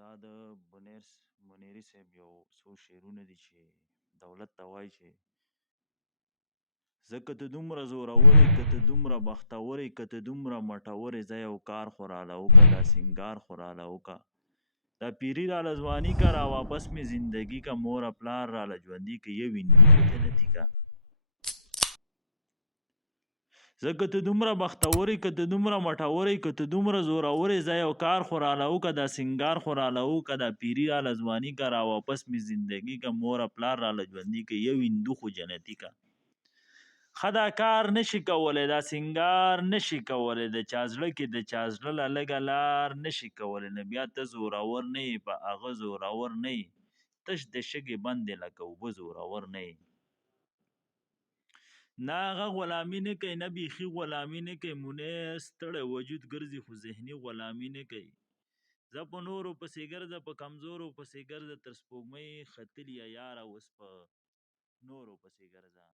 دا د منیري صاحب یو څو شعرونه دي چې دولت ته وایي چې زه که ته دومره زورور یې، که ته دومره بختور یې، که ته دومره مټور یې، زه یو کار خو راله وکړه، دا سینګار خو راله وکړه، دا پیري راله ځواني که را واپس مې زندګي که، مور پلار راله ژوندي که، یو هندو خو جنتي که. زه که ته دومره بختور یې، که ته دومره مټور یې، که ته دومره زورور یې، زه یو کار خو راله وکړه، دا سینګار خو راله وکړه، دا پیري راله ځواني که، را واپس مې زندګي که، مور پلار راله ژوندي که، یو هندو خو جنتي که. ښه دا کار نشي کولی، دا سینګار نشي کولی، د چا زړه کې د چا زړه له لږه لار نشي کولی، نه بیا ته زورور نه یې، په هغه زورور نه یې، تش د شګې بند یې لکه اوبه زورور نه یې. نه هغه غلامي نه کوي، نه بیخي غلامي نه کوي، منیر ستړی وجود ګرځي خو ذهني غلامي نه کوي. زه په نورو پسې ګرځه، په کمزورو پسې ګرځه، تر سپوږمۍ ختلي یاره اوس په نورو پسې ګرځه.